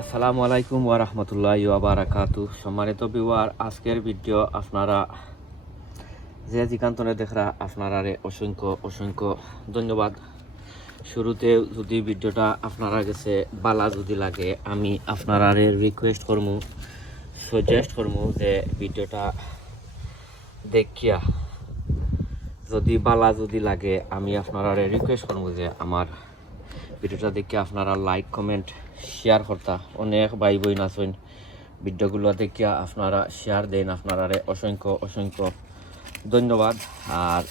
আসসালামু আলাইকুম ওয়া রাহমাতুল্লাহি ওয়া বারাকাতুহু। সম্মানিত ভিউয়ার, আজকের ভিডিও আপনারা যে যেখানে দেখরা আপনারা অসংখ্য অসংখ্য ধন্যবাদ। শুরুতে যদি ভিডিওটা আপনারা কাছে বালা যদি লাগে, আমি আপনারা রিকোয়েস্ট করমু, সাজেস্ট করমু যে ভিডিওটা দেখিয়া যদি বালা যদি লাগে, আমি আপনারা রিকোয়েস্ট করমু যে আমার ভিডিওটা দেখে আপনারা লাইক কমেন্ট শেয়ার করতা। অনেক ভাই বোন আছেন ভিডিওগুলো দেখিয়া আপনারা শেয়ার দেন, আপনারা অসংখ্য অসংখ্য ধন্যবাদ। আর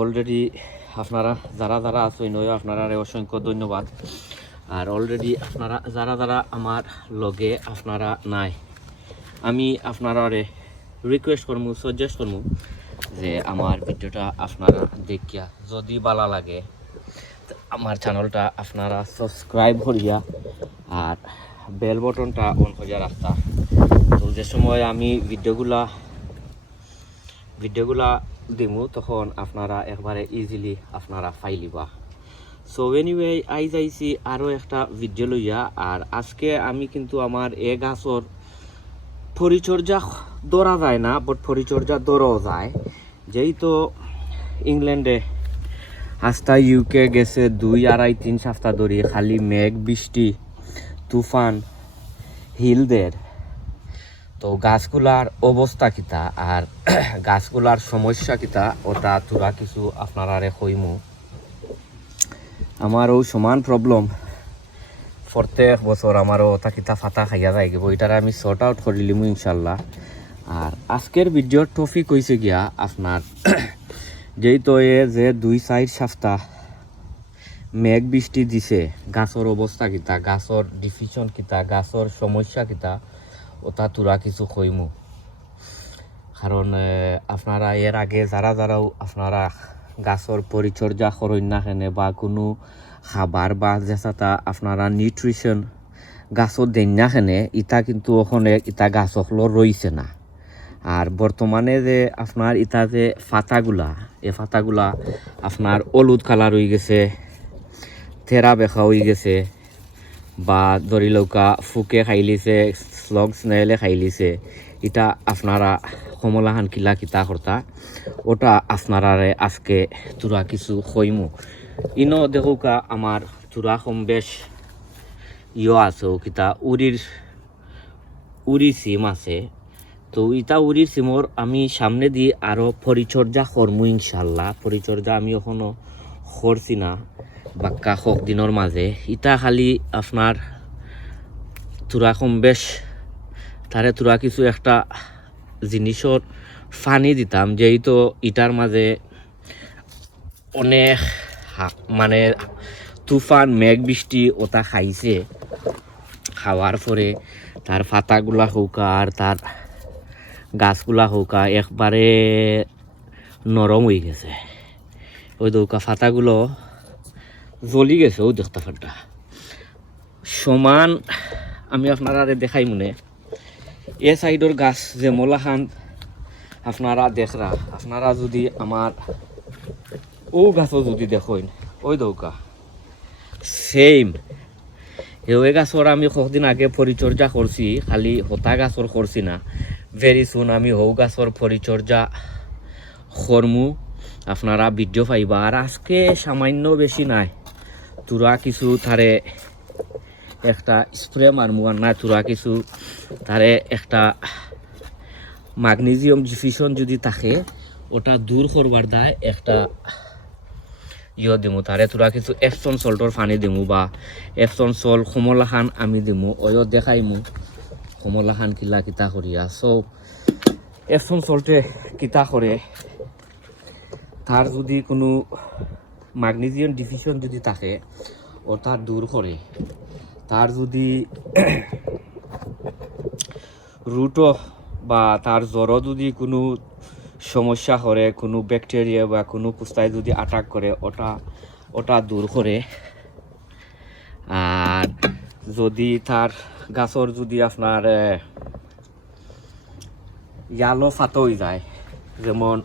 অলরেডি আপনারা যারা যারা আছেন ওই আপনারা অসংখ্য ধন্যবাদ। আর অলরেডি আপনারা যারা যারা আমার লগে আপনারা নাই, আমি আপনারা রিকোয়েস্ট করমু, সাজেস্ট করমু যে আমার ভিডিওটা আপনারা দেখিয়া যদি ভালো লাগে আমার চ্যানেলটা আপনারা সাবস্ক্রাইব করিয়া আর বেল বটনটা অন করিয়া রাখতা। তো যে সময় আমি ভিডিওগুলা দিমু তখন আপনারা একবারে ইজিলি আপনারা ফাইলিবা। সো এনিওয়ে আই যাইছি আরও একটা ভিডিও লইয়া। আর আজকে আমি কিন্তু আমার গাছর পরিচর্যা ধরা যায় না, বাট পরিচর্যা ধরাও যায়। যেই তো ইংল্যান্ডে আস্তা ইউকে গেছে 2-2.5-3 সপ্তাহ ধরে খালি মেঘ বৃষ্টি তুফান হিলদের। তো গাছগুলার অবস্থা কিতা আর গাছগুলার সমস্যা কিতা ওটা তোরা কিছু আপনারা কইমু। আমারও সমান প্রবলেম, প্রত্যেক বছর আমারও ওটা কিতা ফাতা খাইয়া যায় গেব, ওইটারে আমি শর্ট আউট করে লিমু ইনশাল্লাহ। আর আজকের ভিডিওর টপিক হয়েছে গিয়া আপনার যেই তো যে 2-4 সপ্তাহ মেঘ বৃষ্টি দিছে, গাছর অবস্থা কিতা, গাছর ডিফিশন কিতা, গাছর সমস্যা কিতা ওটা তোরা কিছু কইমু। কারণ আপনারা এর আগে যারা যারাও আপনারা গাছর পরিচর্যা করেন না কেনে বা কোনো খাবার বা যেটা আপনারা নিউট্রিশন গাছর দেন না কেনে, ইটা কিন্তু ওখানে ইটা গাছ হলো রইছে না। আর বর্তমানে যে আপনার ইটা যে ফাতাগুলা, এই ফাতাগুলা আপনার হলুদ কালার হয়ে গেছে, থেরা বেখা হয়ে গেছে, বা ধরি লৌকা ফুকে খাইলিছে, স্লগ স্নেলে খাইলিছে, এটা আপনারা কমলাহান কিলা কিতা করতা ওটা আপনারা আজকে তোরা কিছু কইমু। ইনো দেখুকা আমার তোরা কম বেশ আছে কিতা উড়ি সিম আছে। তো ইটা উড়ির সিমর আমি সামনে দিয়ে আরও পরিচর্যা করমু ইনশাল্লাহ। পরিচর্যা আমি এখনও করছি না বাক্কা শক দিনের মাঝে। ইটা খালি আপনার তোরা কম বেশ তারে তোরা কিছু একটা জিনিসর ফানি দিতাম, যেহেতু ইটার মাঝে অনেক মানে তুফান মেঘ বৃষ্টি ওটা খাইছে। খাওয়ার পরে তার পাতাগুলা হৌকা আর তার গাছগুলা হৌকা একবারে নরম হয়ে গেছে। ওই দৌকা পাতাগুলো জ্বলি গেছে, ওই দেখতে পাটা সমান। আমি আপনারা দেখাই মনে এ সাইডর গাছ যে মোলাখান আপনারা দেখরা, আপনারা যদি আমার ও গাছও যদি দেখেন ওই দৌকা সেম ওই গাছর আমি কতদিন আগে পরিচর্যা করছি, খালি হতা গাছর করছি না। ভেরি সুন আমি হৌ গাছর পরিচর্যা করমু, আপনারা ভিডিও পাইবা। আর আজকে সামান্য বেশি নাই, তোরা কিছু তারে একটা স্প্রে মারমু। আর না তোরা কিছু তারে একটা ম্যাগনেসিয়াম ডিফিশন যদি থাকে ওটা দূর করবার দায় একটা দিমু। তারে তোরা কিছু এপসন সল্টর পানি দিমু বা এপসন সল কমলাখান আমি দিমু, ওয়ো দেখাইমু কমলাখান কিলা কিতা করিয়া। সো এপসন সল্টে কিতা করে, তার যদি কোনো ম্যাগনেসিয়াম ডিফিশন যদি থাকে ওটা দূর করে। তার যদি রুটও বা তার জ্বরও যদি কোনো সমস্যা করে, কোনো ব্যাকটেরিয়া বা কোনো পুস্তায় যদি আটাক করে ওটা দূর করে। আর যদি তার গাছর যদি আপনার ইয়ালো ফাতো হয়ে যায়, যেমন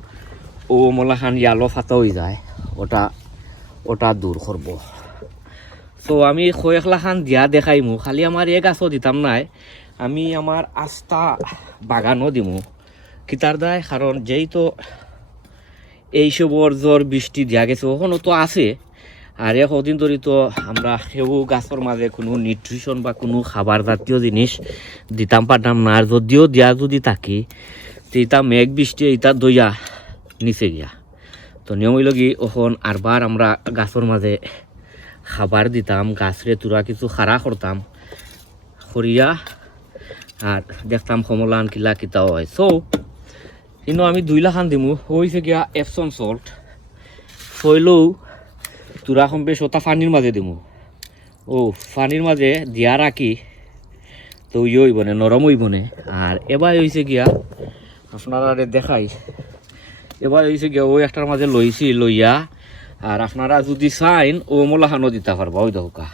ও মোলাখান ইয়ালো ফাতো হয়ে যায়, ওটা দূর করব। সো আমি কয়েকলা খান দিয়া দেখাইমু, খালি আমার এ গাছও দিতাম নাই, আমি আমার আস্থা বাগানও দিমু কিতার দায়, কারণ যেই তো এইসবর জ্বর বৃষ্টি দিয়া গেছে ওখানে তো আছে। আর কদিন ধরে তো আমরা সেও গাছের মাঝে কোনো নিউট্রিশন বা কোনো খাবার জাতীয় জিনিস দিতাম পারতাম না। আর যদিও দিয়া যদি থাকি তো এটা মেঘ বৃষ্টি এটা দইয়া নিচে গিয়া, তো নিয়ম হইল কি ওখন আরবার আমরা গাছের মাঝে খাবার দিতাম, গাছরে তোরা কিছু খাড়া করতাম করিয়া, আর দেখতাম কমলান কিলা কিতা হয়। সো কিন্তু আমি 2 লাখ দিমু হয়েছে গিয়া এপসন সল্ট, হইলেও তোরা কম বেশ ওটা পানির মাঝে দিমু। ও পানির মাঝে দিয়া রাখি তো ইয়ে হইব না, নরম হইব না। আর এবার হয়েছে গিয়া আপনারা দেখাই, এবার হয়েছে গিয়া ওই একটার মাঝে লইছি লইয়া, আর আপনারা যদি চাইন ও মোলাখানও দিতে পারবা, ওই দোকা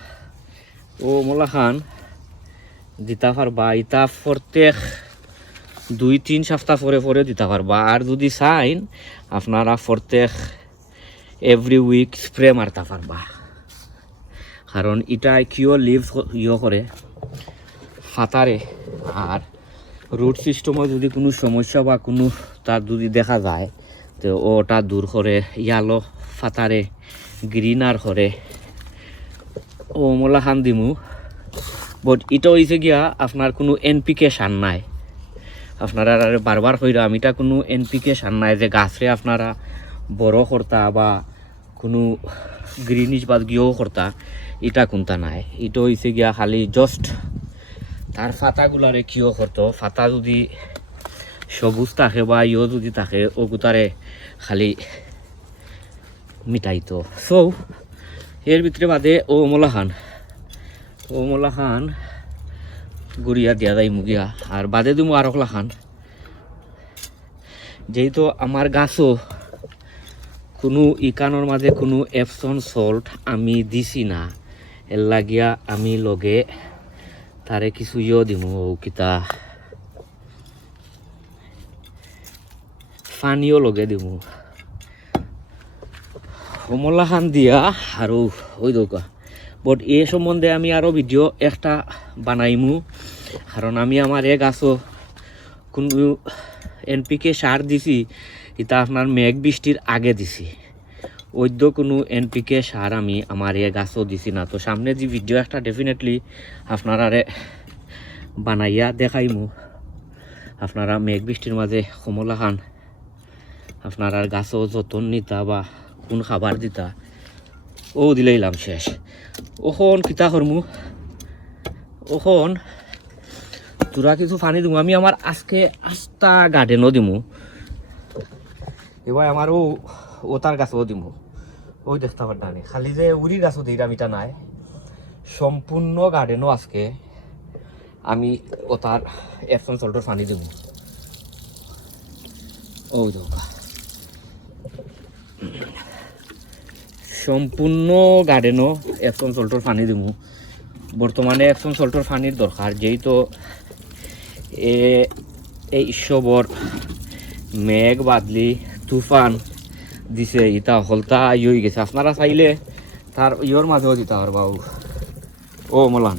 ও মোলাখান দিতে পারবা, ইটা প্রত্যেক 2-3 সপ্তাহ পরে পরে দিতে পারবা। আর যদি চাইন আপনারা প্রত্যেক এভরি উইক স্প্রে মারতে পারবা, কারণ এটা কিও লিভস ইয়ে করে ফাতারে। আর রুট সিস্টেমে যদি কোনো সমস্যা বা কোনো তার যদি দেখা যায় তো ওটা দূর করে, ইয়ালো ফাতারে গ্রিনার করে ও মোলা খান দিমু। বাট এটা হয়েছে গিয়া আপনার কোনো এনপিকে সার নাই, আপনারা বারবার কইরা আমি এটা কোনো এনপিকে সার নাই যে গাছরে আপনারা বড় করতা বা কোনো গ্রিনিশ বা গিয়েও করতা, এটা কোনটা নাই। এটা হয়েছে গিয়া খালি জাস্ট তার ফাতাগুলারে কিও করতো, ফাতা যদি সবুজ থাকে বা ইও যদি থাকে ওগুতারে খালি মিটাইতো। সো এর ভিতরে বাদে ও মোলা খান গুড়িয়া দিয়া যায় মুগিয়া, আর বাদে দিমু আর ওকলা খান। যেহেতু আমার গাছও কোনো ইকানোর মাঝে কোনো এপসন সল্ট আমি দিছি না, এর লাগিয়া আমি লগে তারে কিছু ইয়ে দিমু, কিতা পানিও লগে দিমু কমলা খান দিয়া। আর ওই দোকা বাট এ সম্বন্ধে আমি আরও ভিডিও একটা বানাইমু, কারণ আমি আমার এ গাছও কোনো এনপিকে সার দিছি, এটা আপনার মেঘ বৃষ্টির আগে দিছি, ওইদ্য কোনো এনপিকে সার আমি আমার এ গাছও দিছি না। তো সামনে যে ভিডিও একটা ডেফিনেটলি আপনারা বানাইয়া দেখাইমু, আপনারা মেঘ বৃষ্টির মাঝে কমলা খান আপনারা গাছও যতন নিতা বা কোন খাবার দিতা ও দিলাইলাম শেষ। ওখন কিতা করমু, ওখন তোরা কিছু পানি দিমু, আমি আমার আজকে 8টা গার্ডেনও দিমু, এবার আমারও ওতার গাছও দিমু। ওই দেখতে পারতাম খালি যে উড়ি গাছও দিই এটা নাই, সম্পূর্ণ গার্ডেনও আজকে আমি ওতার এপসন সল্টের পানি দিমু। ওই দোকা সম্পূর্ণ গার্ডেনও এপসন সল্টের পানি দিমু। বর্তমানে এপসন সল্টের পানির দরকার, যেহেতু এই সবর মেঘ বাদলি তুফান দিছে, ইটা হলতা হয়ে গেছে। আপনারা চাইলে তার ইয়র মাঝেও দিতে পারবা। ও মলান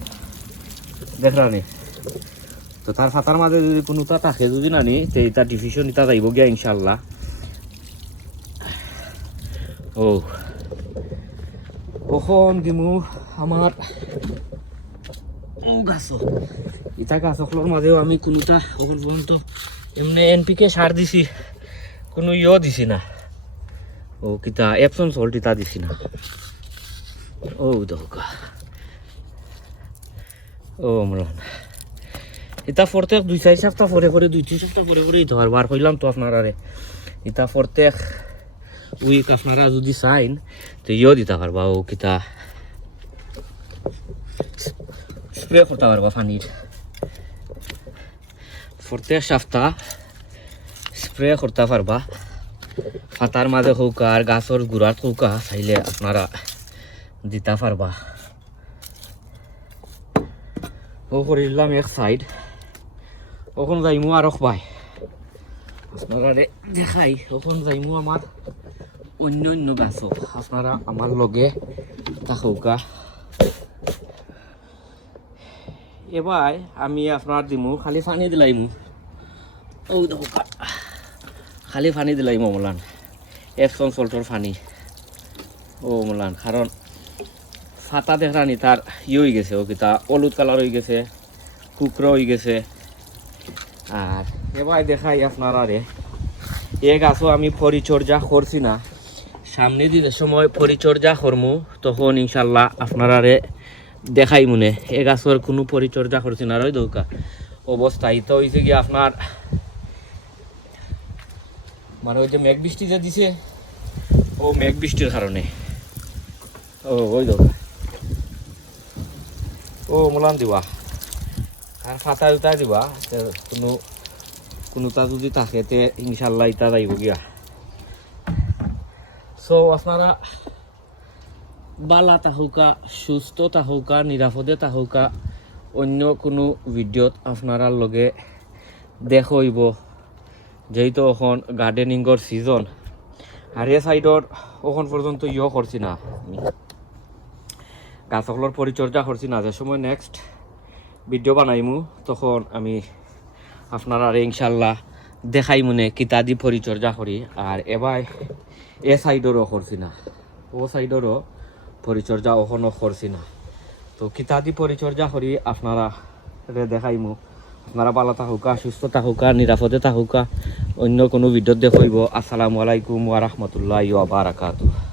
দেখরানি তো তার ফাতার মাঝে যদি কোনোটা থাকে যদি না নি তো এটা ডিভিশন এটা যাইব গিয়া ইনশাল্লাহ। ও ওখন দিমু আমার গাছ, ইটা গাছগুলোর মাঝেও আমি কোনোটা ওখান পর্যন্ত এমনি এনপিকে সার দিছি, কোনো ইয়েও দিছি না, ও কিতা এপসন সল্ট ইটা দিছি না। ও দোকা ও মলান এটা প্রত্যেক 2-4 সপ্তাহ পরে পরে 2-3 সপ্তাহ পরে পরে দিতে পারবো। আর কইলাম তো আপনারা এটা প্রত্যেক উইক আপনারা যদি চাইন তো ইয়েও দিতে পারবা, ও কিতা স্প্রে করতে পারবা পানির প্রত্যেক সপ্তাহ স্প্রে করতে পারবা, ফাতার মাঝে হোক আর গাছের গুড়াত হোক চাইলে আপনারা দিতে পারবা। ও করিলাম এক সাইড, ওখান যাইমু আর ভাই আপনারা দেখাই, ওখান যাইমু আমার অন্য গাছও, আপনারা আমার লগে থাকুকা। এবার আমি আপনার দিমু খালি পানি দিলাইমু ও দেখো খালি পানি দিলাইমু মোলান এপসন সল্টর পানি ও মোলান কারণ ফাতা দেখরানি তার হয়ে গেছে ও কিতা হলুদ কালার হয়ে গেছে কুকরো হয়ে গেছে আর এবার দেখাই আপনারা রে এ গাছও আমি পরিচর্যা করছি না সামনে দিনের সময় পরিচর্যা করমু তখন ইনশাল্লাহ আপনারা রে দেখাই মনে এ গাছের কোনো পরিচর্যা করছি না রই দৌকা অবস্থায় তো হয়েছে কি আপনার মানে ওই যে মেঘ বৃষ্টি যে দিছে ও মেঘ বৃষ্টির কারণে ও ওই দৌকা ও মোলান দিবা আর ফাতা উতা দিবা কোনোটা যদি থাকে তে ইনশাল্লাহ ইটা যাইব গিয়া সো আপনারা বালা তাহুকা সুস্থ তাহুকা নিরাপদে তাহুকা অন্য কোনো ভিডিওত আপনার লগে দেখইব যেহেতু এখন গার্ডেনিংর সিজন আর এ সাইডর ওখান পর্যন্ত করছি না আমি গাছগুলোর পরিচর্যা করছি না যে সময় নেক্সট ভিডিও বানাইমু তখন আমি আপনারা ইনশাল্লাহ দেখাই মনে কিতাদি পরিচর্যা করি আর এবার এ সাইডরও করছি না ও সাইডরও পরিচর্যা ওখানো করছি না তো কিতাদি পরিচর্যা করি আপনারা দেখাইমু আপনারা ভালো থাকুকা সুস্থ থাকুকা নিরাপদে থাকুকা অন্য কোনো ভিডিও দেখইব আসসালামু আলাইকুম ওয়া রাহমাতুল্লাহি ওয়া বারাকাতুহু।